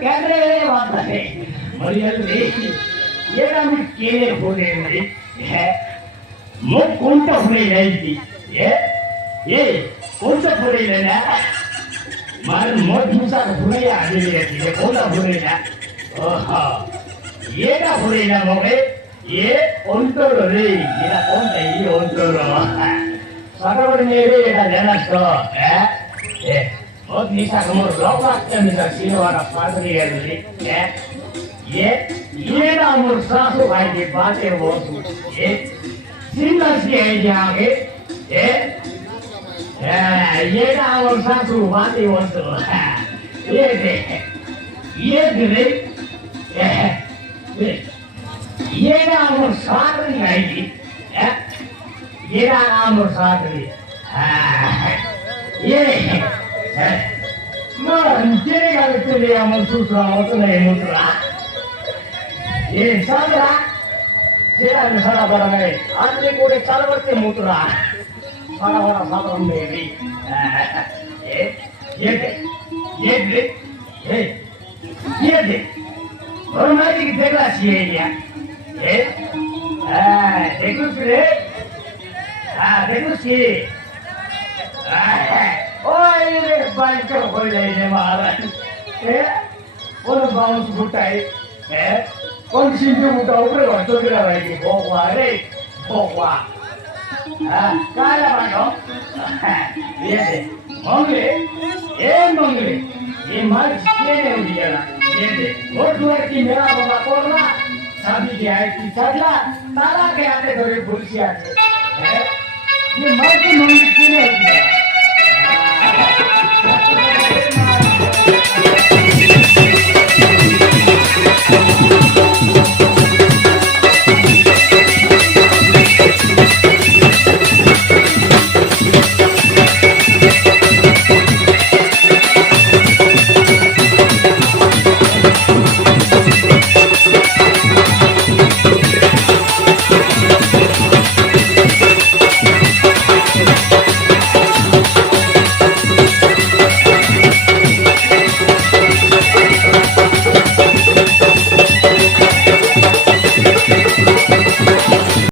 कैसे बात है मरियल रे ये ना मैं केले होने में है मुझ कौन सा होने नहीं थी ये कौन सा होने लेना मार मुझ दूसरा होने या आगे रहती है कौन सा होने ना ओह ये ना होने ना मगे ये ओंटोरो रे ये ना कौन सा ये ओंटोरो सागर मेरे ये ना लेना तो है बहुत निशा कमर लोग आते निशा सीनो वाला पादरी है ये ना मोर सासू भाई की बातें वो ये सिंगल्स के है यहाँ के ये ना मोर सासू बातें वो ये दे ये ना मोर सासू नहीं की ये ना मोर सासू ये Mantiene che speriamo tutto molto molto ये सारा तेरा सारा बड़ा है आज ले पूरे 4 वर्ष से मुतरा सारा बड़ा सारा मेरी ये और मैं भी देखला चाहिए ये देखो फिर देखो सी ओए रे बैंक हो जाए महाराज कौन बाउंस बुटाई कौन सी भी बुटा ऊपर वाटो गिरा भाई की भोगवा रे भोगवा काला बानो ये दे मंगले ये मार ये ने दिया ना ये दे और दुआर की मेरा बाबा कोरला शादी की आई थी चला ताला के आते थोड़ी पुलिस आते ये मार की मंगली क्यों नहीं दिया Thank you.